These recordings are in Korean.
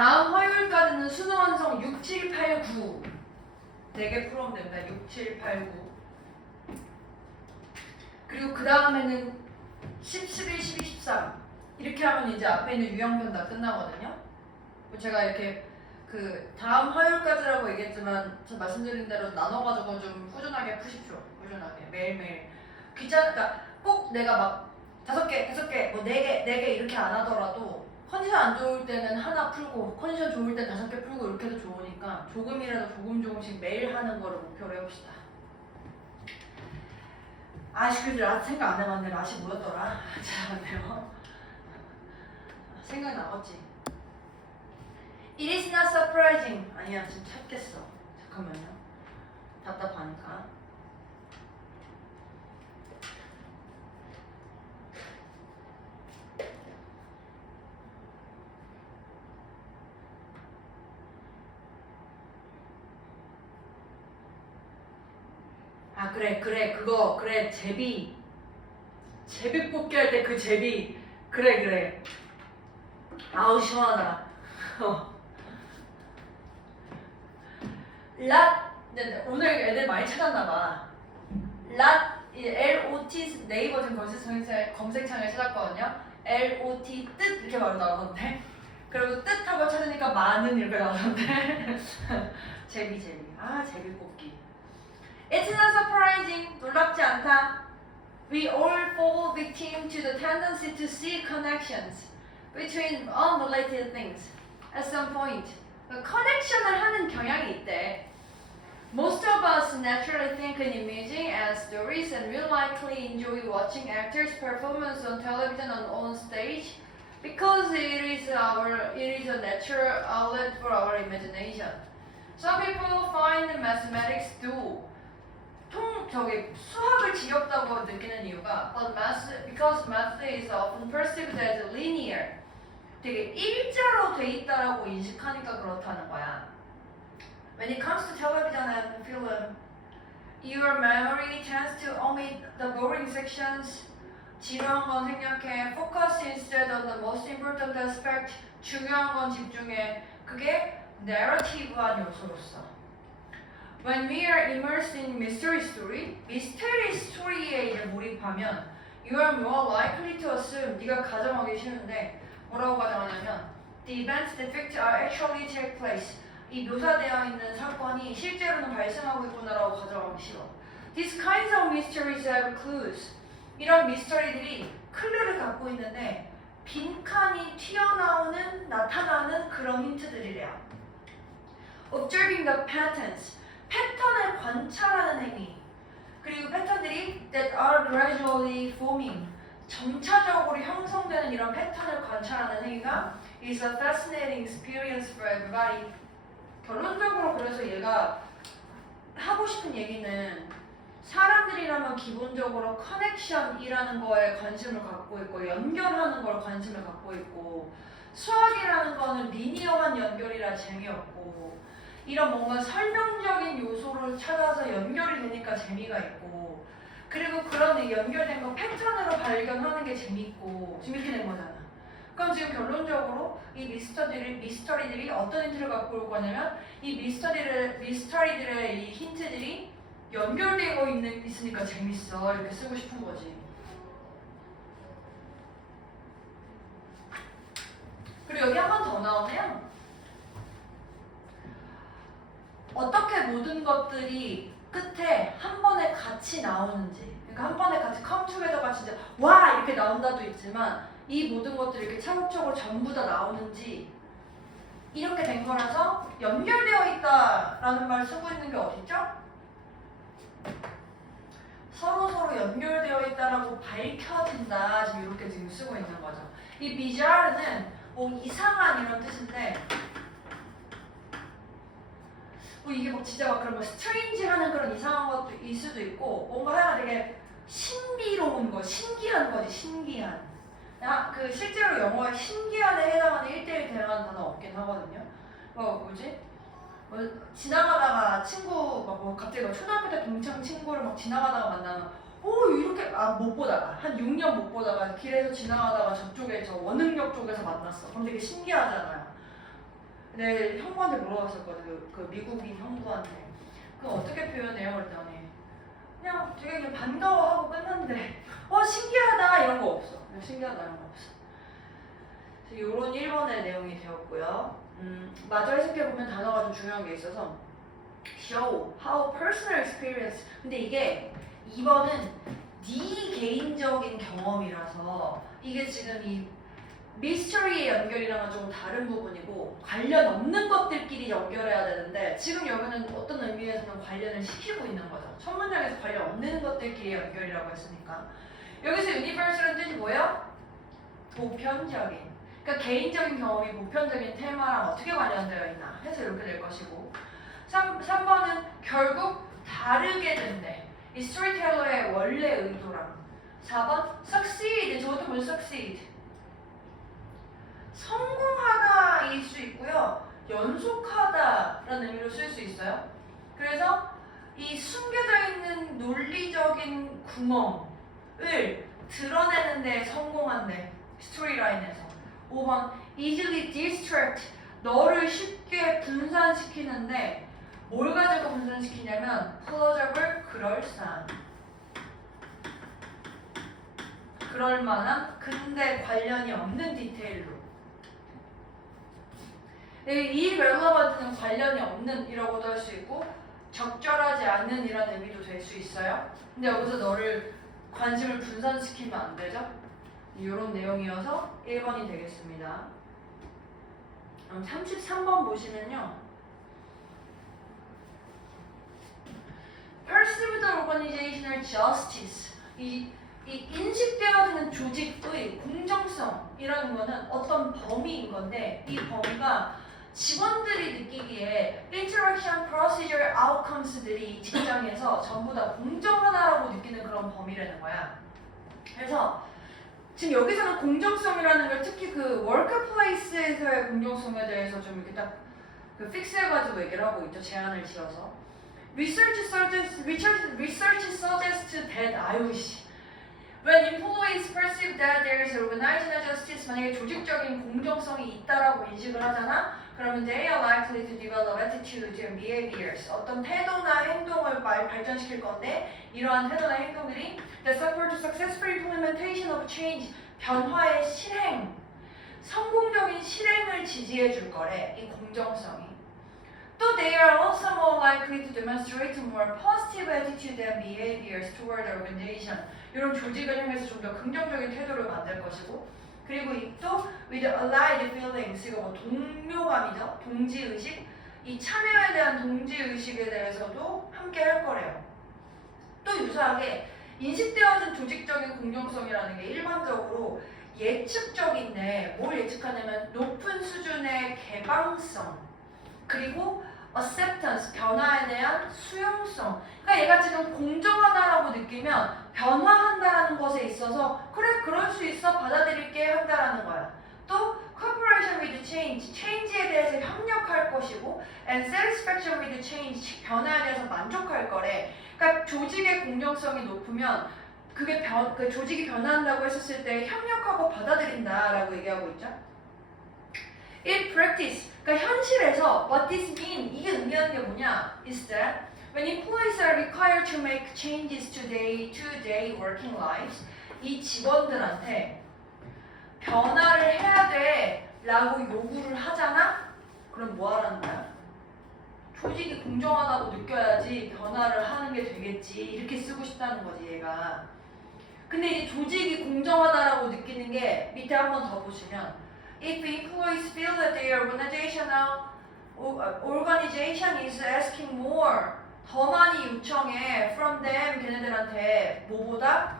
다음 화요일까지는 수능 완성 6, 7, 8, 9 4개 풀어오면 됩니다. 6, 7, 8, 9 그리고 그 다음에는 10, 11, 12, 13 이렇게 하면 이제 앞에 있는 유형편 다 끝나거든요. 제가 이렇게 그 다음 화요일까지라고 얘기했지만 저 말씀드린 대로 나눠가지고 좀 꾸준하게 푸십시오. 꾸준하게 매일매일 귀찮으니까 꼭 내가 막 5개, 5개, 뭐 4개, 4개 이렇게 안 하더라도 컨디션 안 좋을 때는 하나 풀고 컨디션 좋을 때 5개 풀고 이렇게 해도 좋으니까 조금이라도 조금씩 매일 하는 거를 목표로 해봅시다. 그래도 라스 생각 안 해봤네. 라시 뭐였더라? 잘안돼요. 생각 나겠지. It is not surprising. 아니야, 지금 찾겠어. 잠깐만요. 답답하니까. 그래 제비 뽑기 할 때 그 제비 그래 아우 시원하다. 오늘 애들 많이 찾았나봐. LOT 네이버 지금 검색창에 찾았거든요. LOT 뜻 이렇게 바로 나오던데. 그리고 뜻하고 찾으니까 많은 이렇게 나오던데. 제비 제비 뽑기. It's not surprising. 놀랍지 않다. We all fall victim to the tendency to see connections between unrelated things at some point. 커넥션을 하는 경향이 있대. Most of us naturally think in imaging and stories and will likely enjoy watching actors' performance on television and on stage because it is a natural outlet for our imagination. Some people find mathematics too. 수학을 지겹다고 느끼는 이유가 because math is often perceived as linear. 되게 일자로 돼 있다라고 인식하니까 그렇다는 거야. When it comes to television and film, your memory tends to omit the boring sections. 지루한 건 생략해. Focus instead on the most important aspect. 중요한 건 집중해. 그게 narrative한 요소로서. When we are immersed in mystery story에 이제 몰입하면 you are more likely to assume. 네가 가정하기 쉬운데 뭐라고 가정하냐면 the events that actually take place. 이 묘사되어 있는 사건이 실제로는 발생하고 있구나라고 가정하기 싫어. These kinds of mysteries have clues. 이런 미스터리들이 클루를 갖고 있는데 빈칸이 나타나는 그런 힌트들이래요. Observing the patterns. 패턴을 관찰하는 행위. 그리고 패턴들이 that are gradually forming. 점차적으로 형성되는 이런 패턴을 관찰하는 행위가 is a fascinating experience for everybody. 결론적으로 그래서 얘가 하고 싶은 얘기는 사람들이라면 기본적으로 커넥션이라는 거에 관심을 갖고 있고 연결하는 걸 관심을 갖고 있고 수학이라는 거는 리니어한 연결이라 재미없고 이런 뭔가 설명적인 요소를 찾아서 연결이 되니까 재미가 있고 그리고 그런 연결된 거 패턴으로 발견하는 게 재밌게 된 거잖아. 그럼 지금 결론적으로 이 미스터리들이 어떤 힌트를 갖고 올 거냐면 이 미스터리들의 이 힌트들이 연결되고 있으니까 재밌어. 이렇게 쓰고 싶은 거지. 그리고 여기 한 번 더 나오네요. 어떻게 모든 것들이 끝에 한 번에 같이 나오는지. 그러니까 한 번에 같이 come together 같이 이제 와 이렇게 나온다도 있지만 이 모든 것들이 이렇게 차곡차곡 전부 다 나오는지 이렇게 된 거라서 연결되어 있다라는 말 쓰고 있는 게 어딨죠? 서로 연결되어 있다라고 밝혀진다. 지금 이렇게 지금 쓰고 있는 거죠. 이 bizarre는 뭐 이상한 이런 뜻인데 뭐 이게 뭐 진짜 막 그런 뭐 스트레인지하는 그런 이상한 것도 있을 수도 있고 뭔가 하나 되게 신비로운 거, 신기한 거지. 신기한. 그 실제로 영어에 신기한에 해당하는 1대1 대응하는 단어 없긴 하거든요. 지나가다가 친구 뭐 갑자기 초등학교 때 동창 친구를 막 지나가다가 만나면 이렇게 못 보다가 한 6년 못 보다가 길에서 지나가다가 저쪽에 저 원흥역 쪽에서 만났어. 그럼 되게 신기하잖아요. 내 형부한테 물어봤었거든. 그 미국인 형부한테. 그거 어떻게 표현해요? 그랬더니 그냥 되게 그냥 반가워하고 끝났는데 신기하다 이런 거 없어. 그냥 신기하다 이런 거 없어. 그래서 이런 1번의 내용이 되었고요. 마저 해석해보면 단어가 좀 중요한 게 있어서 show, how personal experience. 근데 이게 2번은 네 개인적인 경험이라서 이게 지금 이 미스터리의 연결이랑은 조금 다른 부분이고 관련 없는 것들끼리 연결해야 되는데 지금 여기는 어떤 의미에서는 관련을 시키고 있는 거죠. 첫 문장에서 관련 없는 것들끼리 연결이라고 했으니까 여기서 universal은 뜻이 뭐예요? 보편적인. 그러니까 개인적인 경험이 보편적인 테마랑 어떻게 관련되어 있나 해서 이렇게 될 것이고 3번은 결국 다르게 된대. 이 스토리텔러의 원래 의도랑 4번 succeed. 저것도 뭐죠? succeed. 성공하다일 수 있고요. 연속하다라는 의미로 쓸 수 있어요. 그래서 이 숨겨져 있는 논리적인 구멍을 드러내는 데 성공한대. 스토리라인에서. 5번 easily distract. 너를 쉽게 분산시키는데 뭘 가지고 분산시키냐면 plausible, 그럴싸한. 그럴만한 근데 관련이 없는 디테일로. 이 relevant는 관련이 없는 이라고도 할 수 있고 적절하지 않은 이라는 의미도 될 수 있어요. 근데 여기서 너를 관심을 분산시키면 안 되죠? 이런 내용이어서 1번이 되겠습니다. 그럼 33번 보시면요. Perceived organizational justice. 이 인식되어지는 조직의 공정성이라는 거는 어떤 범위인 건데 이 범위가 직원들이 느끼기에 interaction, procedure, outcomes들이 직장에서 전부 다 공정하다라고 느끼는 그런 범위라는 거야. 그래서 지금 여기서는 공정성이라는 걸 특히 그 workplace에서의 공정성에 대해서 좀 이렇게 딱 그 픽스해가지고 얘기를 하고 있죠. 제안을 지어서. Research suggests that when employees perceive that there is organizational justice, 만약에 조직적인 공정성이 있다라고 인식을 하잖아? 그러면 they are likely to develop attitudes and behaviors. 어떤 태도나 행동을 발전시킬 건데 이러한 태도나 행동들이 that support successful implementation of change, 변화의 실행, 성공적인 실행을 지지해 줄 거래, 이 공정성이. 또 they are also more likely to demonstrate more positive attitude and behaviors toward the organization. 이런 조직을 향해서 좀 더 긍정적인 태도를 만들 것이고 그리고 또 with allied feelings, 이거 뭐 동료감이죠. 동지의식. 이 참여에 대한 동지의식에 대해서도 함께 할 거래요. 또 유사하게 인식되어진 조직적인 공정성이라는 게 일반적으로 예측적인데 뭘 예측하냐면 높은 수준의 개방성 그리고 acceptance, 변화에 대한 수용성. 그러니까 얘가 지금 공정하다라고 느끼면 변화한다라는 것에 있어서 그래 그럴 수 있어 받아들일게 한다라는 거야. 또 cooperation with change, change에 대해서 협력할 것이고 and satisfaction with change, 변화에 대해서 만족할 거래. 그러니까 조직의 공정성이 높으면 그게 그 조직이 변화한다고 했었을 때 협력하고 받아들인다라고 얘기하고 있죠. In practice, 그러니까 현실에서 what this mean, 이게 의미하는 게 뭐냐 is that when employees are required to make changes to day-to-day working lives, 이 직원들한테 변화를 해야 돼 라고 요구를 하잖아? 그럼 뭐 하라는 거야? 조직이 공정하다고 느껴야지 변화를 하는 게 되겠지 이렇게 쓰고 싶다는 거지 얘가. 근데 이제 조직이 공정하다라고 느끼는 게 밑에 한 번 더 보시면 If employees feel that their organization is asking more, 더 많이 요청해 from them, 걔네들한테 뭐보다?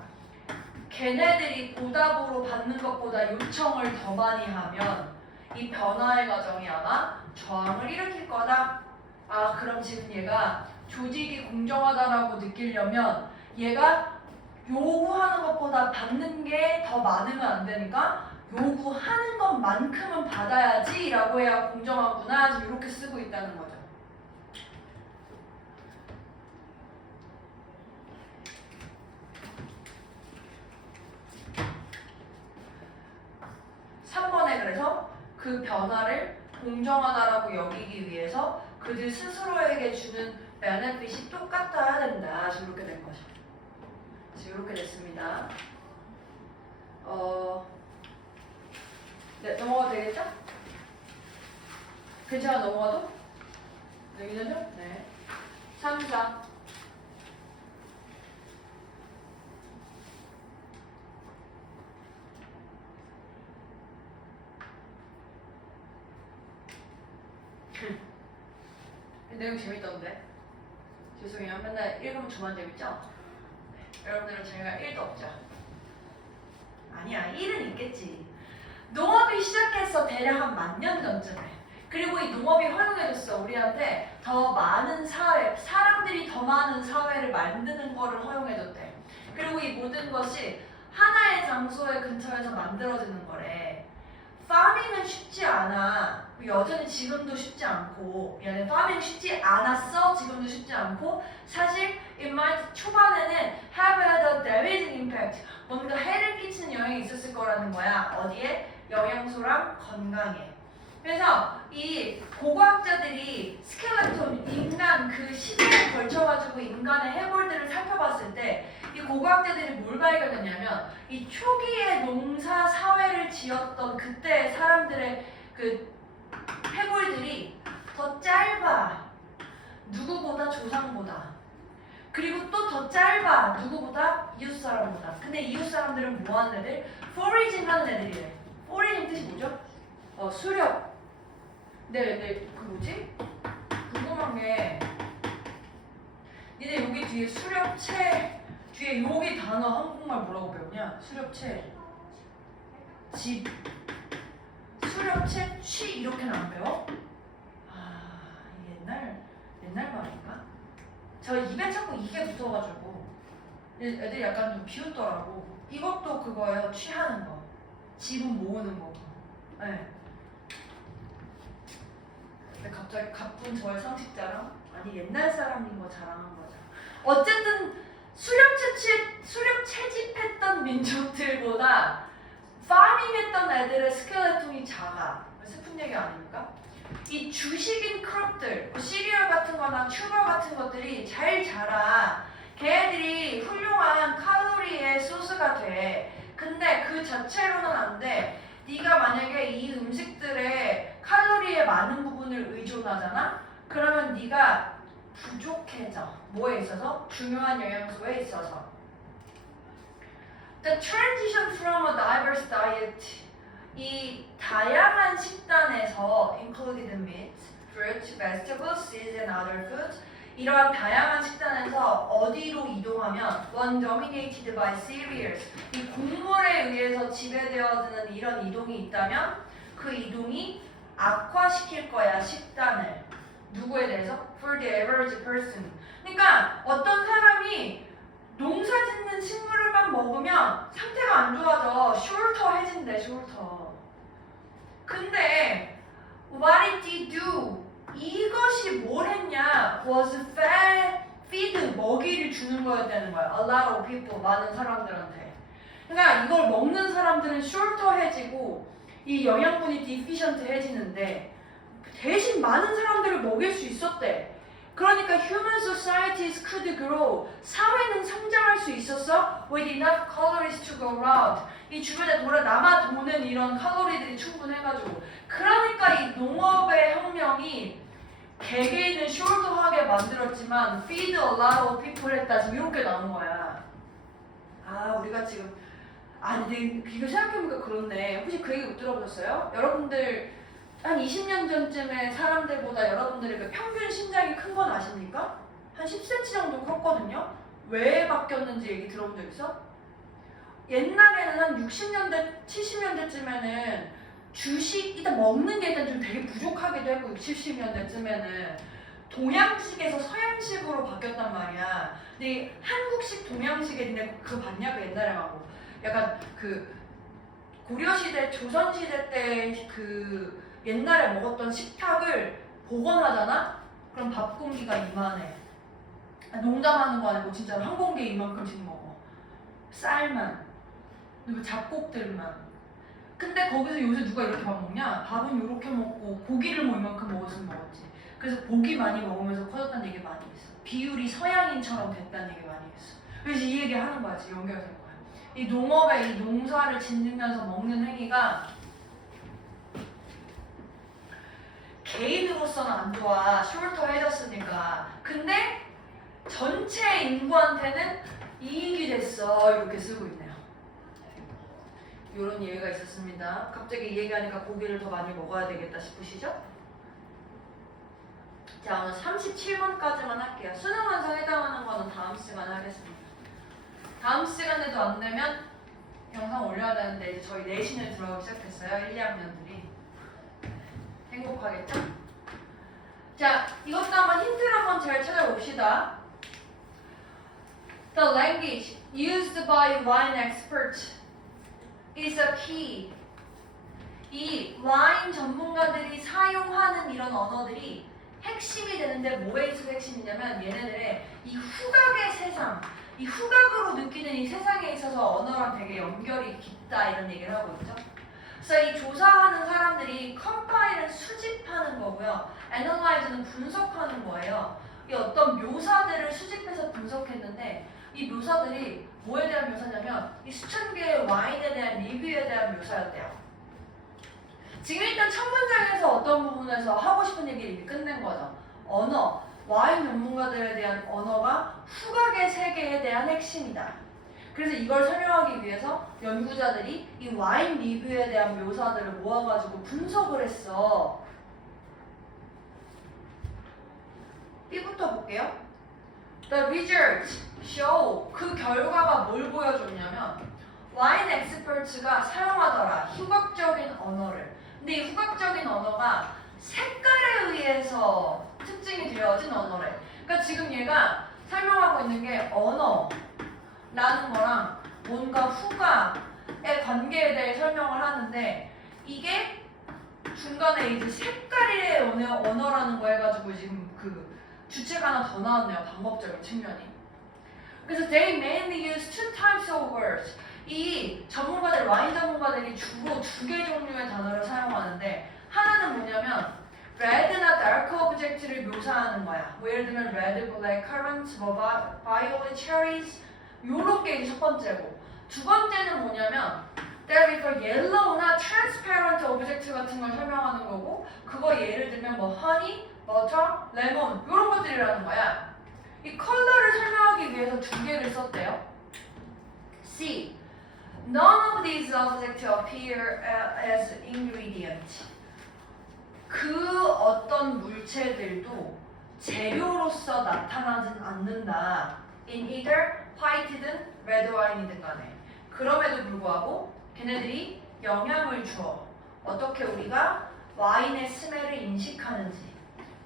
걔네들이 보답으로 받는 것보다 요청을 더 많이 하면 이 변화의 과정이 아마 저항을 일으킬 거다. 아, 그럼 지금 얘가 조직이 공정하다라고 느끼려면 얘가 요구하는 것보다 받는 게 더 많으면 안 되니까 요구하는 것만큼은 받아야지 라고 해야 공정하구나. 지금 이렇게 쓰고 있다는 거죠. (3번에) 그래서 그 변화를 공정하다라고 여기기 위해서 그들 스스로에게 주는 베네핏이 똑같아야 된다. 지금 이렇게 된 거죠. 지금 이렇게 됐습니다. 네, 넘어가도 되겠죠? 괜찮아, 넘어가도? 네, 괜찮죠? 네. 3, 4. 내용 재밌던데? 죄송해요. 맨날 읽으면 저만 재밌죠? 네. 여러분들은 재미가 1도 없죠? 아니야, 1은 있겠지. 농업이 시작했어 대략 한 10,000년 전쯤에. 그리고 이 농업이 허용해줬어. 우리한테 더 많은 사회, 사람들이 더 많은 사회를 만드는 거를 허용해줬대. 그리고 이 모든 것이 하나의 장소의 근처에서 만들어지는 거래. 파밍은 쉽지 않아. 여전히 지금도 쉽지 않고, 미안해, 파밍 쉽지 않았어. 지금도 쉽지 않고, 사실 초반에는 have had a damaging impact. 뭔가 해를 끼치는 영향이 있었을 거라는 거야. 어디에? 영양소랑 건강에. 그래서 이 고고학자들이 스켈레톤, 인간 그 시대에 걸쳐가지고 인간의 해골들을 살펴봤을 때 이 고고학자들이 뭘 발견했냐면 이 초기에 농사 사회를 지었던 그때 사람들의 그 해골들이 더 짧아. 누구보다 조상보다. 그리고 또 더 짧아. 누구보다? 이웃 사람보다. 근데 이웃 사람들은 뭐 하는 애들? 포리징 하는 애들이래. 포리징 뜻이 뭐죠? 수렵. 네, 그 뭐지? 궁금한 게 니네 여기 뒤에 수렵채 뒤에 여기 단어 한국말 뭐라고 배우냐? 수렵채 집 수렵채 취 이렇게는 안 배워? 아 옛날 말인가? 저 입에 자꾸 이게 붙어가지고 애들이 약간 좀 비웃더라고. 이것도 그거예요. 취하는 거. 집은 모으는 거. 네. 근데 갑자기 가쁜 저의 상식자랑 아니 옛날 사람인 거 자랑한 거죠. 어쨌든 수렵 채집했던 민족들보다 파밍했던 애들의 스켈레톤이 작아. 슬픈 얘기 아닙니까? 이 주식인 크롭들, 뭐 시리얼 같은 거나 튜버 같은 것들이 잘 자라. 걔네들이 훌륭한 칼로리의 소스가 돼. 근데 그 자체로는 안 돼. 네가 만약에 이 음식들의 칼로리의 많은 부분을 의존하잖아? 그러면 네가 부족해져. 뭐에 있어서? 중요한 영양소에 있어서. The transition from a diverse diet. 이 다양한 식단에서 included meat, fruit, vegetables, seeds and other foods. 이러한 다양한 식단에서 어디로 이동하면 one dominated by cereals. 이 곡물에 의해서 지배되어지는 이런 이동이 있다면 그 이동이 악화시킬 거야, 식단을. 누구에 대해서? For the average person. 그러니까 어떤 사람이 농사 짓는 식물을만 먹으면 상태가 안 좋아져. 숄터해진대, 숄터. 근데 what did he do? 이것이 뭘 했냐? Was feed, 먹이를 주는 거였다는 거야. A lot of people, 많은 사람들한테. 그러니까 이걸 먹는 사람들은 숄터해지고 이 영양분이 deficient해지는데 대신 많은 사람들을 먹일 수 있었대. 그러니까 human societies could grow. 사회는 성장할 수 있었어. With enough calories to go around. 이 주변에 남아 도는 이런 칼로리들이 충분해가지고. 그러니까 이 농업의 혁명이 개개인을 숄더하게 만들었지만 feed a lot of people 했다. 지금 이렇게 나온 거야. 아, 우리가 지금 근데 이거 생각해보니까 그렇네. 혹시 그 얘기 못 들어보셨어요? 여러분들 한 20년 전쯤에 사람들보다 여러분들의 그 평균 신장이 큰 건 아십니까? 한 10cm 정도 컸거든요? 왜 바뀌었는지 얘기 들어본 적 있어? 옛날에는 한 60년대, 70년대쯤에는 주식, 일단 먹는 게 일단 좀 되게 부족하기도 했고 60, 70년대쯤에는 동양식에서 서양식으로 바뀌었단 말이야. 근데 한국식 동양식에 니네 그거 봤냐? 그 옛날에 하고 약간 그 고려시대, 조선시대 때 그 옛날에 먹었던 식탁을 복원하잖아? 그럼 밥 공기가 이만해. 농담하는 거 아니고 진짜로 한 공기에 이만큼씩 먹어. 쌀만, 그리고 잡곡들만. 근데 거기서 요새 누가 이렇게 밥 먹냐? 밥은 이렇게 먹고 고기를 뭐 이만큼 먹었으면 먹었지. 그래서 고기 많이 먹으면서 커졌다는 얘기 많이 했어. 비율이 서양인처럼 됐다는 얘기 많이 했어. 그래서 이 얘기 하는 거야. 지금 연결된 거야. 이 농업에 이 농사를 짓으면서 먹는 행위가 개인으로서는 안 좋아. 숄터해졌으니까. 근데 전체 인구한테는 이익이 됐어. 이렇게 쓰고 있네요. 이런 예외가 있었습니다. 갑자기 이 얘기하니까 고기를 더 많이 먹어야 되겠다 싶으시죠? 자, 오늘 37번까지만 할게요. 수능 완성 해당하는 거는 다음 시간에 하겠습니다. 다음 시간에도 안 되면 영상 올려야 되는데 이제 저희 내신을 들어가기 시작했어요. 1, 2학년들이. 행복하겠죠? 자, 이것도 한번 힌트를 한번 잘 찾아봅시다. The language used by wine experts is a key. 이 와인 전문가들이 사용하는 이런 언어들이 핵심이 되는데 뭐에 있어서 핵심이냐면 얘네들의 이 후각의 세상, 이 후각으로 느끼는 이 세상에 있어서 언어랑 되게 연결이 깊다 이런 얘기를 하고 있죠. 그래서 이 조사하는 사람들이 컴파일은 수집하는 거고요. 애널라이즈는 분석하는 거예요. 이 어떤 묘사들을 수집해서 분석했는데 이 묘사들이 뭐에 대한 묘사냐면 이 수천 개의 와인에 대한 리뷰에 대한 묘사였대요. 지금 일단 첫 문장에서 어떤 부분에서 하고 싶은 얘기를 이미 끝낸 거죠. 언어, 와인 전문가들에 대한 언어가 후각의 세계에 대한 핵심이다. 그래서 이걸 설명하기 위해서 연구자들이 이 와인 리뷰에 대한 묘사들을 모아가지고 분석을 했어. B부터 볼게요. The results show 그 결과가 뭘 보여줬냐면 와인 엑스퍼트가 사용하더라. 후각적인 언어를. 근데 이 후각적인 언어가 색깔에 의해서 특징이 되어진 언어래. 그러니까 지금 얘가 설명하고 있는 게 언어라는 거랑 뭔가 후각의 관계에 대해 설명을 하는데 이게 중간에 이제 색깔의 언어라는 거 해가지고 지금 그 주체가 하나 더 나왔네요. 방법적인 측면이. 그래서 they mainly use two types of words. 이 전문가들, 와인 전문가들이 주로 두 개 종류의 단어를 사용하는데 하나는 뭐냐면 red나 dark object를 묘사하는 거야. 뭐 예를 들면 red, black, currant, violet, cherries 요런 게 첫 번째고 두 번째는 뭐냐면 they refer yellow나 transparent object 같은 걸 설명하는 거고 그거 예를 들면 뭐 honey, butter, lemon 요런 것들이라는 거야. 이 컬러를 설명하기 위해서 두 개를 썼대요. C. None of these objects appear as ingredient. 그 어떤 물체들도 재료로서 나타나진 않는다. In either white든 red wine이든 간에. 그럼에도 불구하고 걔네들이 영향을 줘. 어떻게 우리가 와인의 스멜을 인식하는지.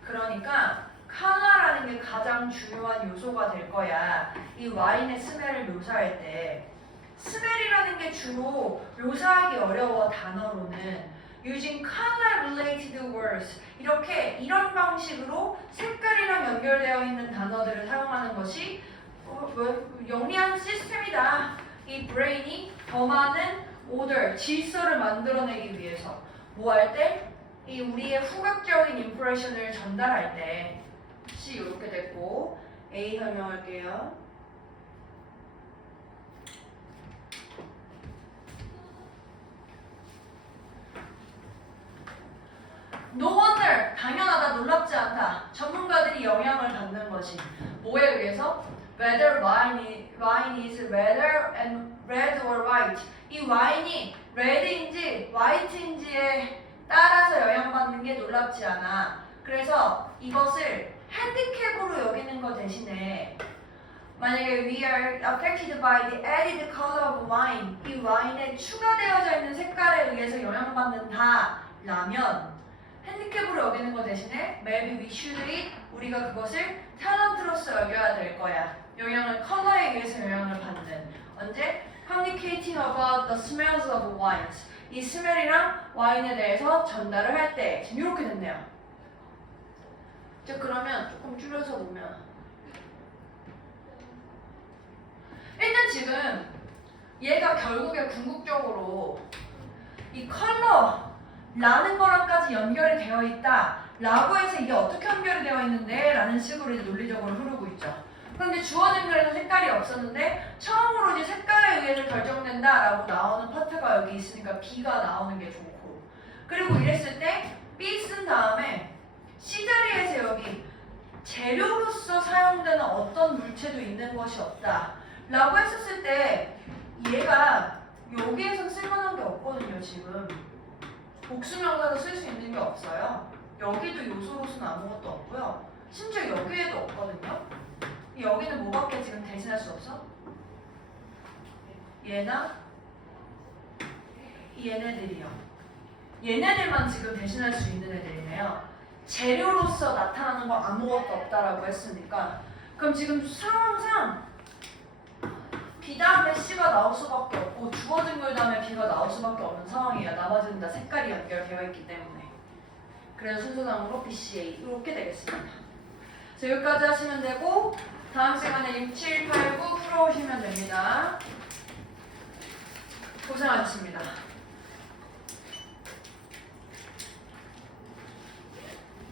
그러니까 컬러라는 게 가장 중요한 요소가 될 거야. 이 와인의 스멜을 묘사할 때. 스멜이라는 게 주로 묘사하기 어려워 단어로는 using color related words 이런 방식으로 색깔이랑 연결되어 있는 단어들을 사용하는 것이 영리한 시스템이다. 이 브레인이 더 많은 order, 질서를 만들어내기 위해서 뭐 할 때? 이 우리의 후각적인 임프레션을 전달할 때 C 이렇게 됐고 A 설명할게요. No wonder, 당연하다, 놀랍지 않다. 전문가들이 영향을 받는 것이 뭐에 의해서? Whether wine is red or white. 이 와인이 red인지 white인지에 따라서 영향받는 게 놀랍지 않아. 그래서 이것을 핸디캡으로 여기는 것 대신에 만약에 we are affected by the added color of wine. 이 와인에 추가되어져 있는 색깔에 의해서 영향받는다 라면 핸디캡으로 여기는 것 대신에 maybe we should it 우리가 그것을 탤런트로서 여겨야 될 거야. 컬러에 의해서 영향을 받는 언제? Communicating about the smells of wines 이 스멜이랑 와인에 대해서 전달을 할 때 지금 이렇게 됐네요. 자 그러면 조금 줄여서 보면 일단 지금 얘가 결국에 궁극적으로 이 컬러라는 거랑까지 연결이 되어 있다 라고 해서 이게 어떻게 연결이 되어 있는데 라는 식으로 이제 논리적으로 흐르고 있죠. 그런데 주어진 글에는 색깔이 없었는데 처음으로 이제 색깔에 의해서 결정된다 라고 나오는 파트가 여기 있으니까 B가 나오는 게 좋고, 그리고 이랬을 때 B 쓴 다음에 C 자리에서 여기 재료로서 사용되는 어떤 물체도 있는 것이 없다 라고 했었을 때 얘가 여기에서 쓸만한 게 없거든요. 지금 복수명사로 쓸 수 있는 게 없어요. 여기도 요소로서는 아무것도 없고요. 심지어 여기에도 없거든요. 여기는 뭐밖에 지금 대신할 수 없어? 얘나 얘네들이요. 얘네들만 지금 대신할 수 있는 애들이네요. 재료로서 나타나는 거 아무것도 없다라고 했으니까, 그럼 지금 상황상 B 다음에 C가 나올 수밖에 없고 주어진 글 다음에 B가 나올 수밖에 없는 상황이에요. 나머지는 다 색깔이 연결되어 있기 때문에. 그래서 순서상으로 B, C, A 이렇게 되겠습니다. 그래서 여기까지 하시면 되고 다음 시간에 6, 7, 8, 9 풀어오시면 됩니다. 고생하셨습니다.